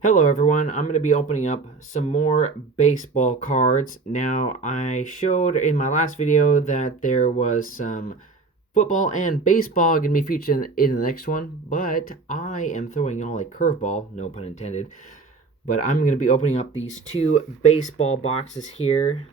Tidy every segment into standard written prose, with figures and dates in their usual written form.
Hello everyone, I'm going to be opening up some more baseball cards. Now, I showed in my last video that there was some football and baseball going to be featured in the next one, but I am throwing y'all a curveball, no pun intended. But I'm going to be opening up these two baseball boxes here.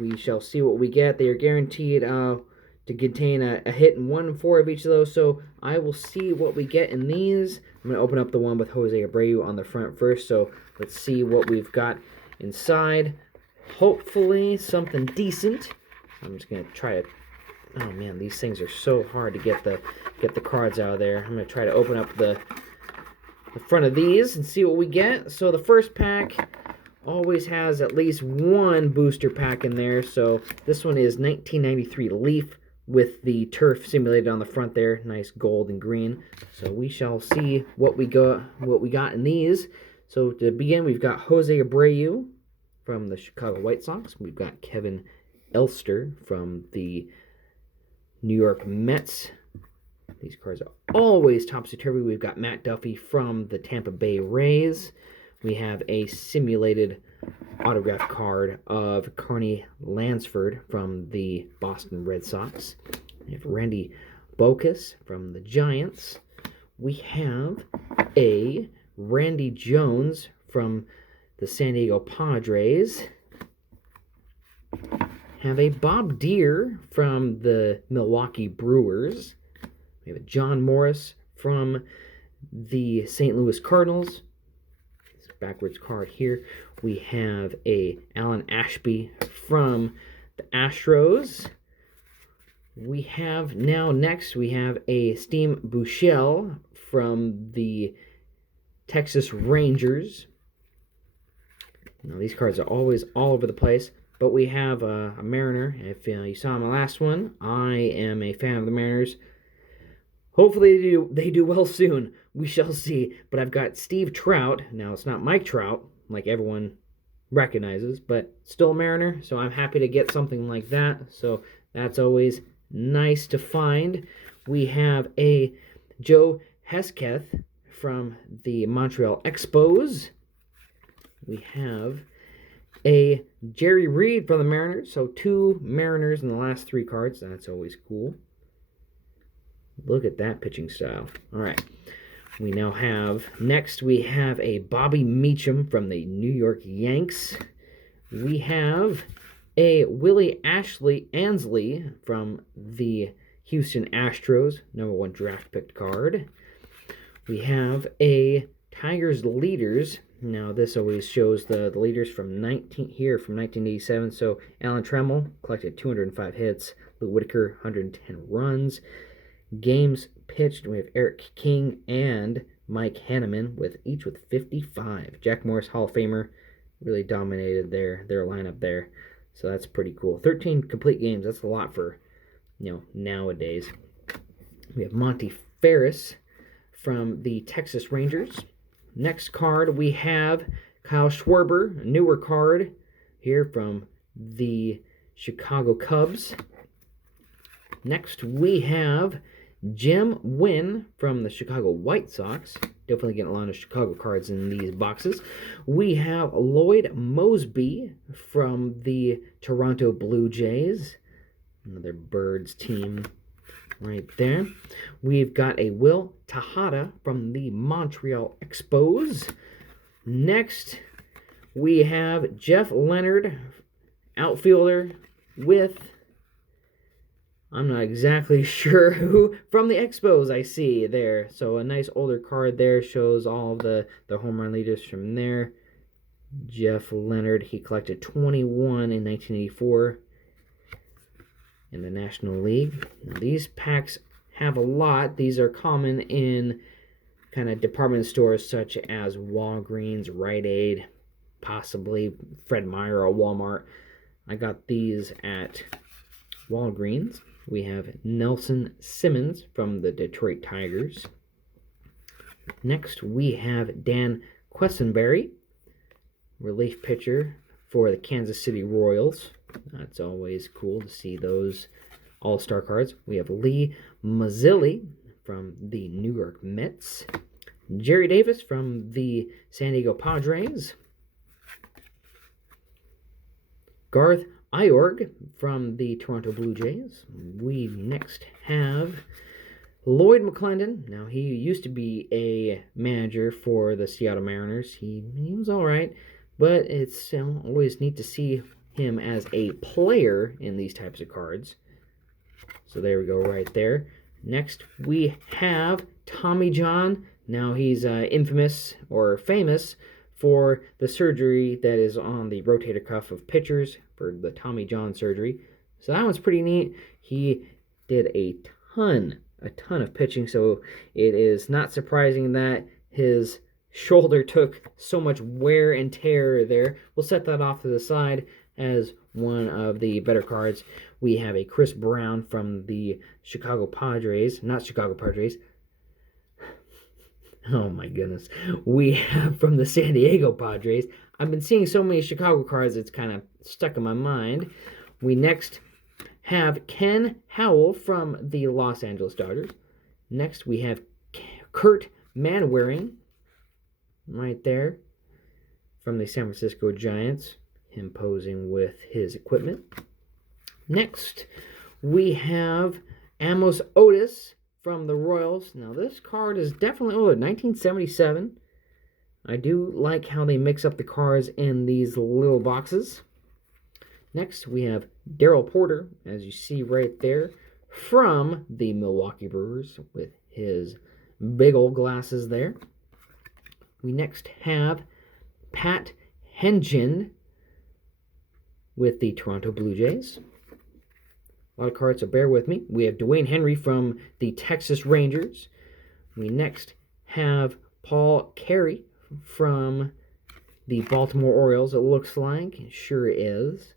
We shall see what we get. They are guaranteed to contain a hit in 1 and 4 of each of those. So I will see what we get in these. I'm going to open up the one with Jose Abreu on the front first. So let's see what we've got inside. Hopefully something decent. I'm just going to try to... Oh man, these things are so hard to get the cards out of there. I'm going to try to open up the front of these and see what we get. So the first pack always has at least one booster pack in there. So this one is 1993 Leaf with the turf simulated on the front there, nice gold and green. So we shall see what we got in these. So to begin, we've got Jose Abreu from the Chicago White Sox. We've got Kevin Elster from the New York Mets. These cards are always topsy-turvy. We've got Matt Duffy from the Tampa Bay Rays. We have a simulated autograph card of Carney Lansford from the Boston Red Sox. We have Randy Bokas from the Giants. We have a Randy Jones from the San Diego Padres. Have a Bob Deere from the Milwaukee Brewers. We have a John Morris from the St. Louis Cardinals. This backwards card here. We have a Alan Ashby from the Astros. We have next we have a Steam Buechele from the Texas Rangers. Now these cards are always all over the place. But we have a Mariner. If you saw my last one, I am a fan of the Mariners. Hopefully they do well soon. We shall see. But I've got Steve Trout. Now, it's not Mike Trout, like everyone recognizes, but still a Mariner. So I'm happy to get something like that. So that's always nice to find. We have a Joe Hesketh from the Montreal Expos. We have a Jerry Reed from the Mariners. So 2 Mariners in the last 3 cards. That's always cool. Look at that pitching style. All right. We now have, next we have a Bobby Meacham from the New York Yanks. We have a Willie Ansley from the Houston Astros, #1 draft pick card. We have a Tigers leaders. Now this always shows the leaders from 1987. So Alan Trammell collected 205 hits. Lou Whitaker 110 runs. Games pitched, we have Eric King and Mike Hanneman with 55. Jack Morris, Hall of Famer, really dominated their lineup there. So that's pretty cool. 13 complete games. That's a lot for, nowadays. We have Monty Ferris from the Texas Rangers. Next card, we have Kyle Schwarber, a newer card here from the Chicago Cubs. Next, we have Jim Wynn from the Chicago White Sox. Definitely getting a lot of Chicago cards in these boxes. We have Lloyd Moseby from the Toronto Blue Jays. Another Birds team right there. We've got a Will Tejada from the Montreal Expos. Next, we have Jeff Leonard, outfielder with... I'm not exactly sure who from the Expos I see there. So a nice older card there shows all of the home run leaders from there. Jeff Leonard, he collected 21 in 1984 in the National League. Now, these packs have a lot. These are common in kind of department stores such as Walgreens, Rite Aid, possibly Fred Meyer or Walmart. I got these at Walgreens. We have Nelson Simmons from the Detroit Tigers. Next, we have Dan Quessenberry, relief pitcher for the Kansas City Royals. That's always cool to see those all-star cards. We have Lee Mazzilli from the New York Mets. Jerry Davis from the San Diego Padres. Garth Iorg from the Toronto Blue Jays. We next have Lloyd McClendon. Now, he used to be a manager for the Seattle Mariners. He was all right, but it's always neat to see him as a player in these types of cards. So there we go right there. Next, we have Tommy John. Now, he's infamous or famous for the surgery that is on the rotator cuff of pitchers for the Tommy John surgery. So that one's pretty neat. He did a ton of pitching, so it is not surprising that his shoulder took so much wear and tear there. We'll set that off to the side as one of the better cards. We have a Chris Brown from the Chicago Padres, not Chicago Padres. Oh my goodness. We have from the San Diego Padres. I've been seeing so many Chicago cards, it's kind of stuck in my mind. We next have Ken Howell from the Los Angeles Dodgers. Next, we have Kurt Manwaring, right there, from the San Francisco Giants, him posing with his equipment. Next, we have Amos Otis from the Royals. Now, this card is definitely older, 1977. I do like how they mix up the cards in these little boxes. Next, we have Darrell Porter, as you see right there, from the Milwaukee Brewers with his big old glasses there. We next have Pat Hengen with the Toronto Blue Jays. A lot of cards, so bear with me. We have Dwayne Henry from the Texas Rangers. We next have Paul Carey from the Baltimore Orioles, it looks like. It sure is.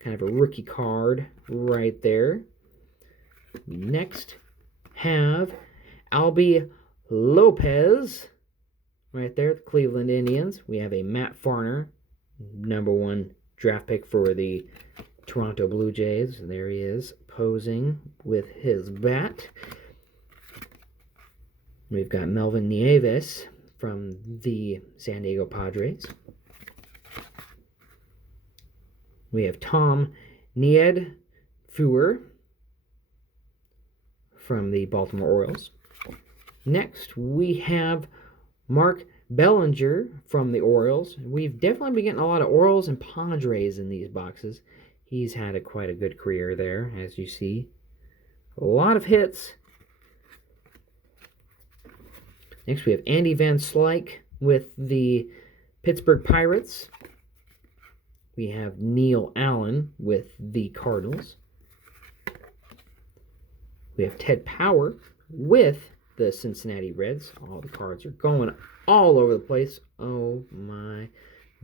Kind of a rookie card right there. We next have Albie Lopez right there, the Cleveland Indians. We have a Matt Farner, #1 draft pick for the Toronto Blue Jays. There he is, posing with his bat. We've got Melvin Nieves from the San Diego Padres. We have Tom Niedfuer from the Baltimore Orioles. Next, we have Mark Bellinger from the Orioles. We've definitely been getting a lot of Orioles and Padres in these boxes. He's had quite a good career there, as you see. A lot of hits. Next, we have Andy Van Slyke with the Pittsburgh Pirates. We have Neil Allen with the Cardinals. We have Ted Power with the Cincinnati Reds. All the cards are going all over the place. Oh my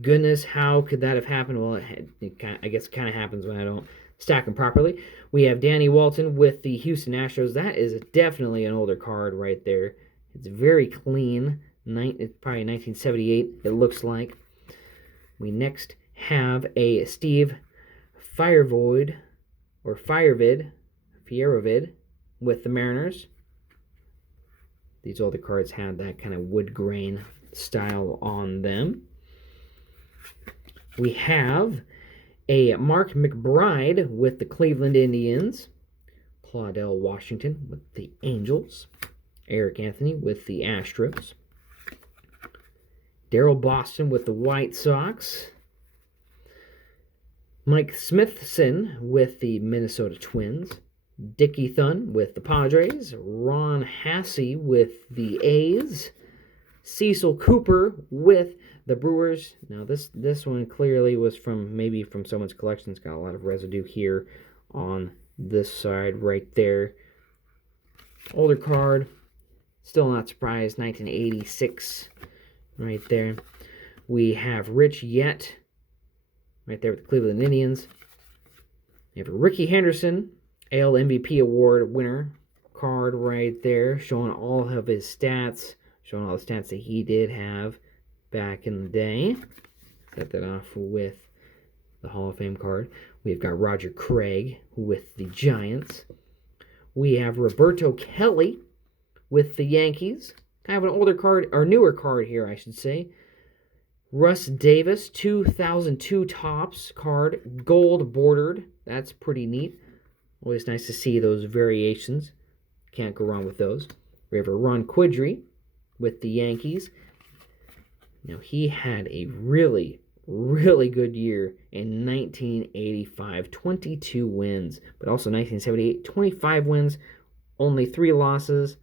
goodness, how could that have happened? Well, I guess it kind of happens when I don't stack them properly. We have Danny Walton with the Houston Astros. That is definitely an older card right there. It's very clean. It's probably 1978, it looks like. We next have a Steve Fierovid with the Mariners. These older cards had that kind of wood grain style on them. We have a Mark McBride with the Cleveland Indians. Claudell Washington with the Angels. Eric Anthony with the Astros. Darryl Boston with the White Sox. Mike Smithson with the Minnesota Twins. Dickie Thun with the Padres. Ron Hassey with the A's. Cecil Cooper with the Brewers. Now this one clearly was maybe from someone's collection. It's got a lot of residue here on this side right there. Older card. Still not surprised. 1986 right there. We have Rich Yett right there with the Cleveland Indians. We have Ricky Henderson, AL MVP Award winner card right there, showing all of his stats, showing all the stats that he did have back in the day. Set that off with the Hall of Fame card. We've got Roger Craig with the Giants. We have Roberto Kelly with the Yankees. kind of an older card, or newer card here, I should say. Russ Davis, 2002 Topps card, gold bordered. That's pretty neat. Always nice to see those variations. Can't go wrong with those. We have a Ron Quidry with the Yankees. Now, he had a really, really good year in 1985. 22 wins. But also 1978, 25 wins, only 3 losses,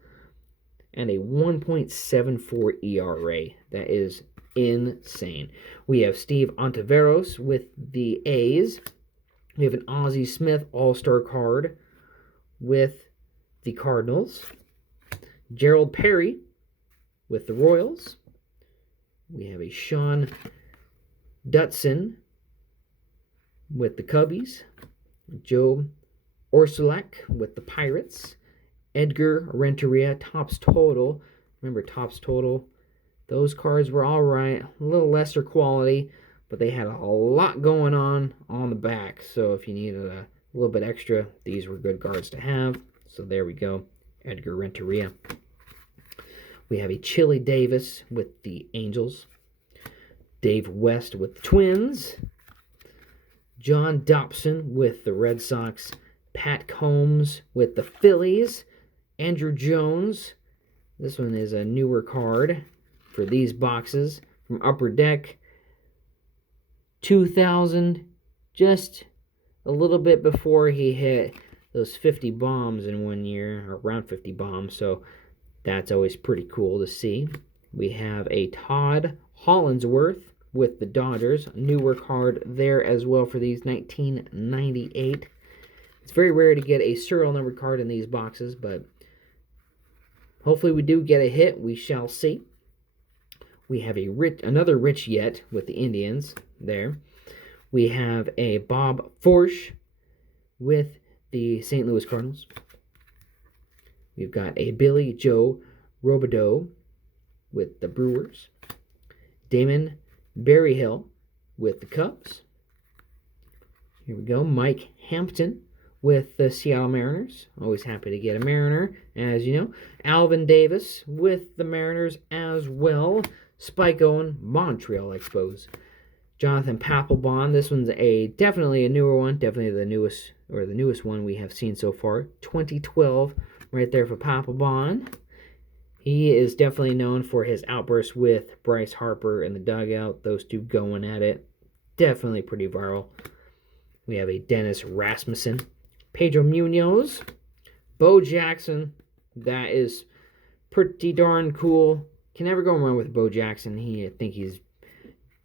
and a 1.74 ERA. That is insane. We have Steve Ontiveros with the A's. We have an Ozzie Smith All-Star card with the Cardinals. Gerald Perry with the Royals. We have a Sean Dutson with the Cubbies. Joe Orsulak with the Pirates. Edgar Renteria, Topps Total. Remember Topps Total? Those cards were all right, a little lesser quality, but they had a lot going on the back. So if you needed a little bit extra, these were good cards to have. So there we go, Edgar Renteria. We have a Chili Davis with the Angels. Dave West with the Twins. John Dobson with the Red Sox. Pat Combs with the Phillies. Andrew Jones. This one is a newer card for these boxes from Upper Deck. 2000, just a little bit before he hit those 50 bombs in one year, or around 50 bombs, so that's always pretty cool to see. We have a Todd Hollandsworth with the Dodgers, newer card there as well for these, 1998. It's very rare to get a serial numbered card in these boxes, but hopefully we do get a hit. We shall see. We have another Rich Yet with the Indians there. We have a Bob Forsch with the St. Louis Cardinals. We've got a Billy Joe Robideau with the Brewers. Damon Berryhill with the Cubs. Here we go. Mike Hampton with the Seattle Mariners. Always happy to get a Mariner, as you know. Alvin Davis with the Mariners as well. Spike Owen, Montreal Expos. Jonathan Papelbon. This one's definitely a newer one. Definitely the newest one we have seen so far. 2012, right there for Papelbon. He is definitely known for his outbursts with Bryce Harper in the dugout. Those two going at it. Definitely pretty viral. We have a Dennis Rasmussen. Pedro Munoz. Bo Jackson. That is pretty darn cool. Can never go wrong with Bo Jackson. I think he's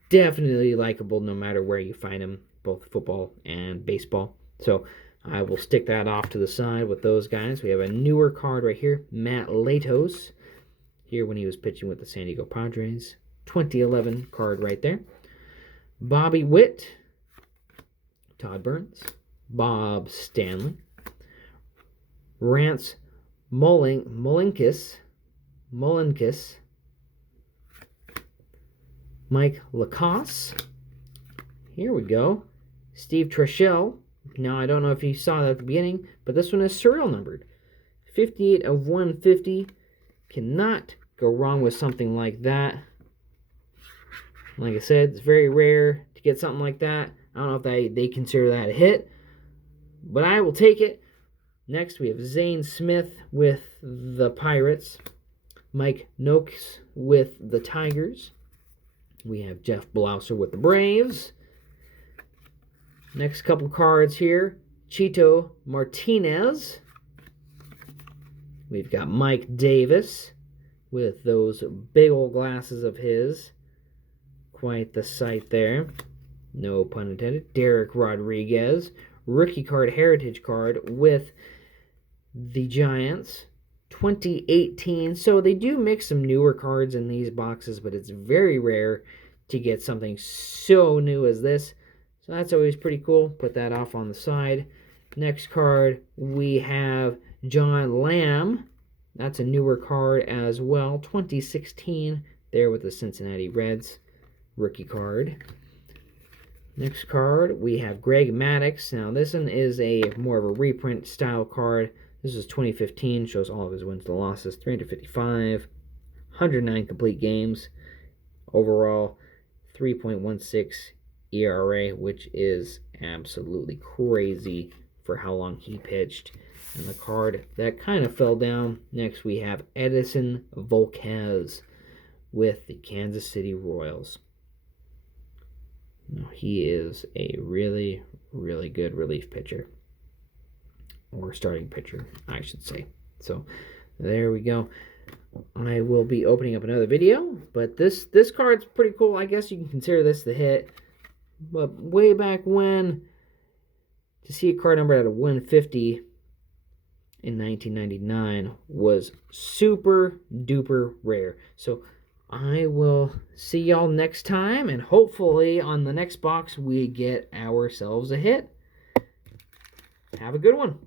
definitely likable no matter where you find him, both football and baseball. So I will stick that off to the side with those guys. We have a newer card right here, Matt Latos, here when he was pitching with the San Diego Padres. 2011 card right there. Bobby Witt, Todd Burns, Bob Stanley, Rance Molinkis, Mike Lacoste. Here we go. Steve Treshelle. Now, I don't know if you saw that at the beginning, but this one is serial numbered. 58 of 150. Cannot go wrong with something like that. Like I said, it's very rare to get something like that. I don't know if they consider that a hit, but I will take it. Next, we have Zane Smith with the Pirates. Mike Noakes with the Tigers. We have Jeff Blouser with the Braves. Next couple cards here. Chito Martinez. We've got Mike Davis with those big old glasses of his. Quite the sight there. No pun intended. Derek Rodriguez. Rookie card, heritage card with the Giants. 2018. So they do mix some newer cards in these boxes, but it's very rare to get something so new as this. So that's always pretty cool. Put that off on the side. Next card, we have John Lamb. That's a newer card as well. 2016 there with the Cincinnati Reds. Rookie card. Next card, we have Greg Maddux. Now, this one is more of a reprint style card. This is 2015, shows all of his wins and losses. 355. 109 complete games. Overall, 3.16 ERA, which is absolutely crazy for how long he pitched. And the card that kind of fell down, next we have Edinson Volquez with the Kansas City Royals. Now, he is a really, really good relief pitcher. Or starting pitcher, I should say. So, there we go. I will be opening up another video, but this card's pretty cool. I guess you can consider this the hit. But way back when, to see a card numbered at a 150 in 1999 was super duper rare. So I will see y'all next time, and hopefully on the next box we get ourselves a hit. Have a good one.